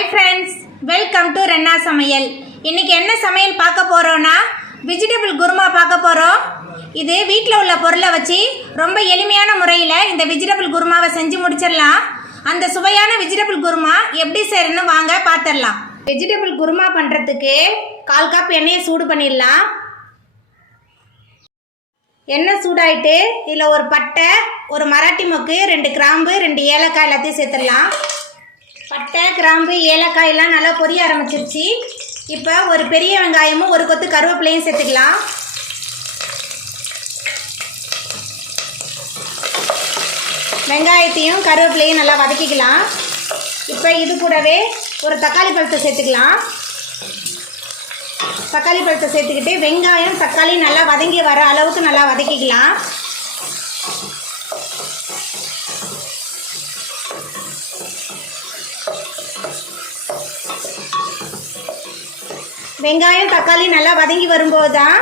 Hi friends, welcome to Renna Samayal. இன்னைக்கு என்ன சமையல் பார்க்க போறோம்னா வெஜிடபிள் குருமா பார்க்க போறோம். இது வீட்ல உள்ள பொருளை வச்சு ரொம்ப எளிமையான முறையில் இந்த வெஜிடபிள் குருமாவை செஞ்சு முடிச்சிடலாம். அந்த சுவையான வெஜிடபிள் குருமா எப்படி செய்யறதுன்னு வாங்க பார்த்துடலாம். வெஜிடபிள் குருமா பண்ணுறதுக்கு 1/4 கப் எண்ணெயை சூடு பண்ணிடலாம். எண்ணெய் சூடாயிட்டு இதில் ஒரு பட்டை, ஒரு மராட்டி மொக்கு, 2 கிராம்பு, 2 ஏலக்காய் எல்லாத்தையும் சேர்த்துடலாம். பட்டை, கிராம்பு, ஏலக்காய் எல்லாம் நல்லா பொரிய ஆரம்பிச்சிருச்சு. இப்போ ஒரு பெரிய வெங்காயமும் ஒரு கொத்து கருவேப்பிலையும் சேர்த்துக்கலாம். வெங்காயத்தையும் கருவேப்பிலையும் நல்லா வதக்கிக்கலாம். இப்போ இது கூடவே ஒரு தக்காளி பழத்தை சேர்த்துக்கலாம். தக்காளி பழத்தை சேர்த்துக்கிட்டு வெங்காயம் தக்காளி நல்லா வதங்கி வர அளவுக்கு நல்லா வதக்கிக்கலாம். வெங்காயம் தக்காளி நல்லா வதங்கி வரும்போது தான்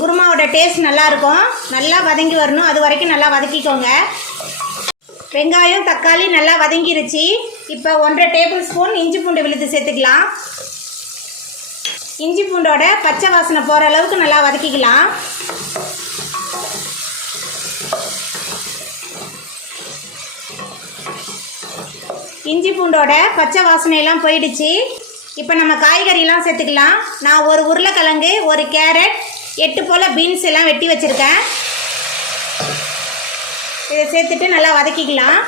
குருமாவோட டேஸ்ட் நல்லாயிருக்கும். நல்லா வதங்கி வரணும், அது வரைக்கும் நல்லா வதக்கிக்கோங்க. வெங்காயம் தக்காளி நல்லா வதங்கிருச்சு. இப்போ 1.5 டேபிள் ஸ்பூன் இஞ்சி பூண்டு விழுது சேர்த்துக்கலாம். இஞ்சி பூண்டோட பச்சை வாசனை போகிற அளவுக்கு நல்லா வதக்கிக்கலாம். இஞ்சி பூண்டோட பச்சை வாசனையெல்லாம் போயிடுச்சு. இப்போ நம்ம காய்கறியெல்லாம் சேர்த்துக்கலாம். நான் ஒரு உருளைக்கிழங்கு, ஒரு கேரட், 8 போல் பீன்ஸ் எல்லாம் வெட்டி வச்சுருக்கேன். இதை சேர்த்துட்டு நல்லா வதக்கிக்கலாம்.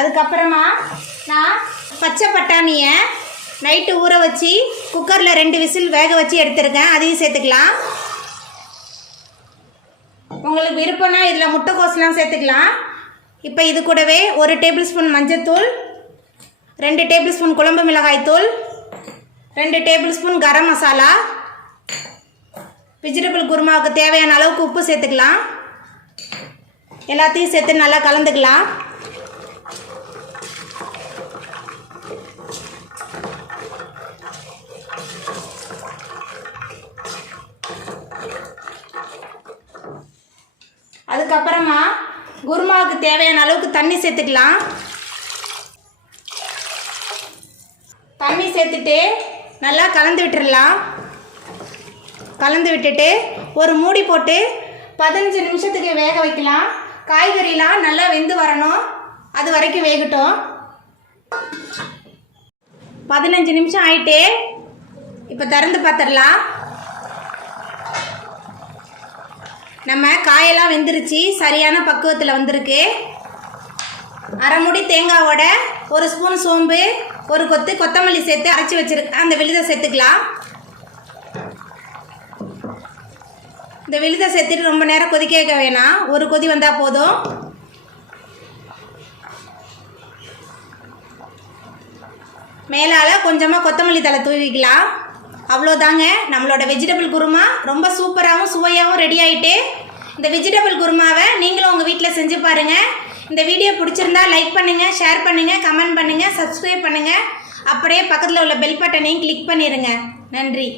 அதுக்கப்புறமா நான் பச்சை பட்டாணியை நைட்டு ஊற வச்சு குக்கரில் 2 விசில் வேக வச்சு எடுத்துருக்கேன். அதையும் சேர்த்துக்கலாம். உங்களுக்கு விருப்பம்னா இதில் முட்டைக்கோஸ்லாம் சேர்த்துக்கலாம். இப்போ இது கூடவே 1 டேபிள் ஸ்பூன் மஞ்சள்தூள், 2 டேபிள் ஸ்பூன் குழம்பு மிளகாய்த்தூள், 2 table spoon garam masala, vegetable குருமாவுக்கு தேவையான அளவுக்கு உப்பு சேர்த்துக்கலாம். எல்லாத்தையும் சேர்த்து நல்லா கலந்துக்கலாம். அதுக்கப்புறமா குருமாவுக்கு தேவையான அளவுக்கு தண்ணி சேர்த்துக்கலாம். தண்ணி சேர்த்துட்டு நல்லா கலந்து விட்டுடலாம். கலந்து விட்டுட்டு ஒரு மூடி போட்டு 15 நிமிஷத்துக்கு வேக வைக்கலாம். காய்கறிலாம் நல்லா வெந்து வரணும், அது வரைக்கும் வேகட்டும். 15 நிமிஷம் ஆயிட்டு இப்போ திறந்து பார்த்துடலாம். நம்ம காயெல்லாம் வெந்துருச்சு, சரியான பக்குவத்தில் வந்திருக்கு. அரை மூடி தேங்காவோட 1 ஸ்பூன் சோம்பு, 1 கொத்து கொத்தமல்லி சேர்த்து அரைச்சி வச்சுருக்கேன். அந்த விழுதை சேர்த்துக்கலாம். இந்த விழுதை சேர்த்துட்டு ரொம்ப நேரம் கொதிக்க வைக்க வேணாம், ஒரு கொதி வந்தால் போதும். மேலால் கொஞ்சமாக கொத்தமல்லி தழை தூவிக்கலாம். அவ்வளோதாங்க, நம்மளோட வெஜிடபிள் குருமா ரொம்ப சூப்பராகவும் சுவையாகவும் ரெடி ஆகிட்டு. இந்த வெஜிடபிள் குருமாவை நீங்களும் உங்கள் வீட்டில் செஞ்சு பாருங்கள். இந்த வீடியோ பிடிச்சிருந்தா லைக் பண்ணுங்கள், ஷேர் பண்ணுங்கள், கமெண்ட் பண்ணுங்கள், சப்ஸ்கிரைப் பண்ணுங்கள். அப்படியே பக்கத்தில் உள்ள பெல் பட்டனையும் கிளிக் பண்ணிடுங்க. நன்றி.